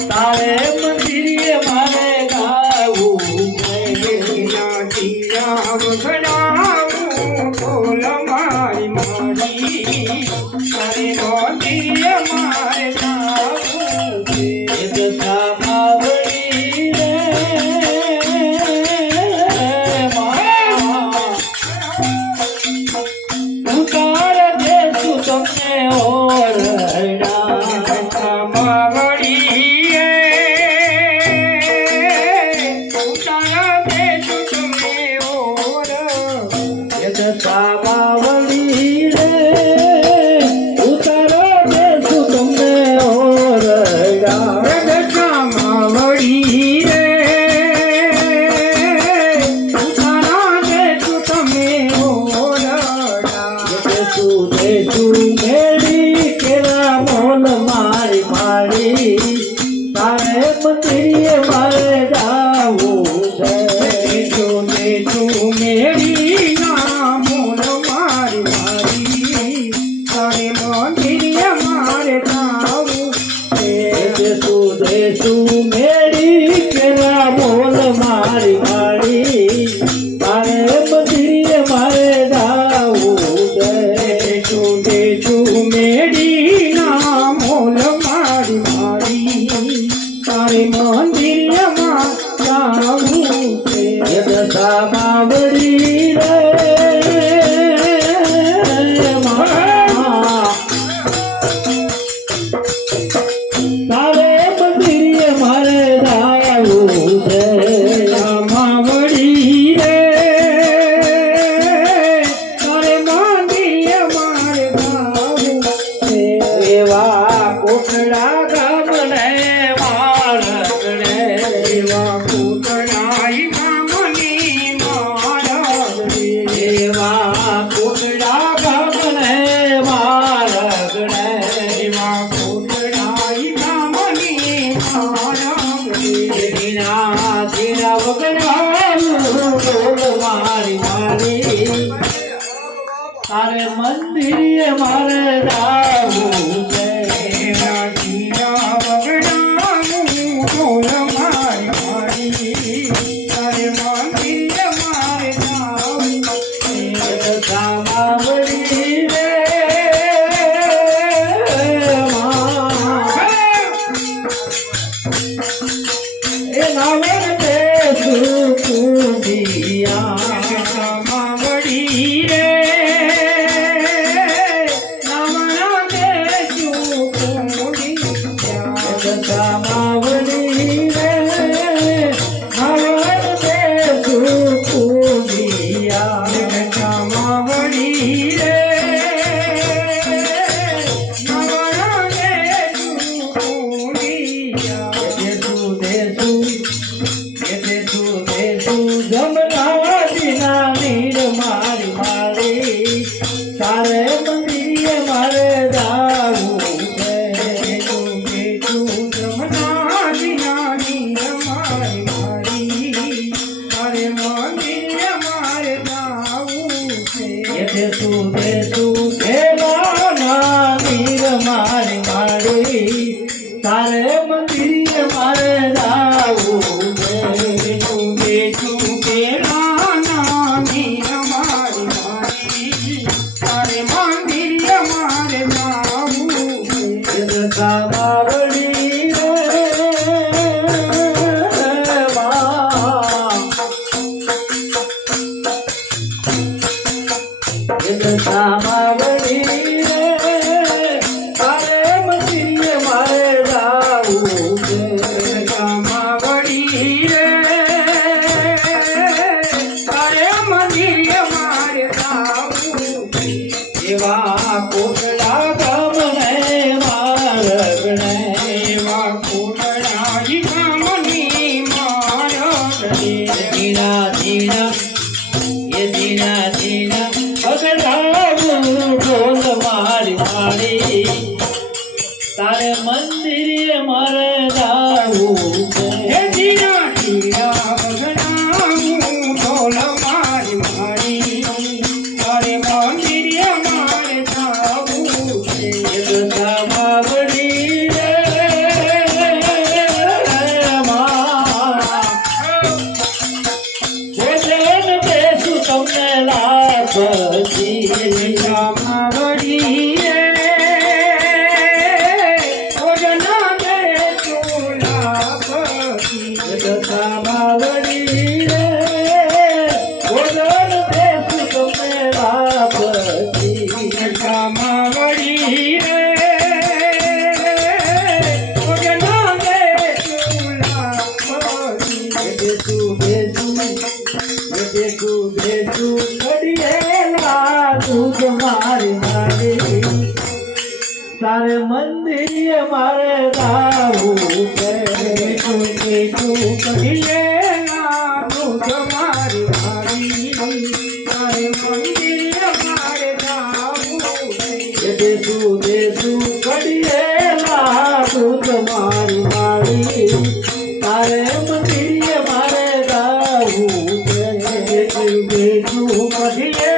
તારે મંદિરે મારે ગાવું નાટિયા વગડાવું ઢોલ મારી મારી તારે મંદિરે મારે ગાવું દશા માવડી રે ઉતાર દેશું તમને ઓરડા માવડી રે ઉતાર દેશું તમને ઓરડા દશા માવડી રે ઉતાર દેશું તમને ઓરડા દશા માવડી રે ઉતાર દેશું તમે ઓરડા દેશું મેળી કેરા મોલ મારી મારી તારે મંદિરે મારે જાવું છે દેશું મેળી ના મોલ મારી મારી તારે મંદિરે મારે જાવું છે દેશું મેળી કેરા મોલ મારી મારી તારે મંદિરે મારે જાવું દેશું મેળી ના મોલ મારી મારી તારે મંદિરમાં જાવું છે દશા માવડી રે તારે મંદિરે મારે જાવું છે માવડી રે તારે મંદિરે મારે જાવું છે એવા કોટડા ગામને મારગડે એવા કોટડા ગામની મારગડે એવા કોટડા ગામને મારગડે એવા કોટડા ગામની મારગડે દીના દીના વગડાવું ઢોલ મારી મારી તારે મંદિરે મારે જાવું છે નાટિયા વગડાવું ઢોલ મારી મારી તારે મંદિરે મારે જાવું છે દશા માવડી રે એ નાવે દેશું કુંડિયા દશા માવડી રે દશા માવડી રે હવન દેશું કુંડિયા દશા માવડી રે હવન દેશું કુંડિયા દેશું જમના દિના નીર મારી મારી તારે મંદિરે મારે જાવું છે જમના દિના નીર મારી મારી તારે મંદિરે મારે જાવું છે દેશું કેલાના નીર મારી મારી તારે મંદિરે મારે જાવું છે દેશું કેલાના નીર મારી મારી તારે મંદિરે મારે જાવું છે દશા માવડી રે દશા માવડી રે તારે મંદિરે મારે જાવું છે દશા માવડી રે તારે મંદિરે મારે જાવું એવા કોટડા ગામને મારગડે એવા કોટડા ગામની મારગડે દીના દીના એ દીના દીના વગડાવું ઢોલ મારી મારી તારે મંદિરે મારે જાવું છે દીના દીના વગડાવું ઢોલ મારી મારી તારે મંદિરે મારે જાવું છે દશા માવડી રે તારે મંદિરે મારે જાવું છે. બેજુ મધ્યે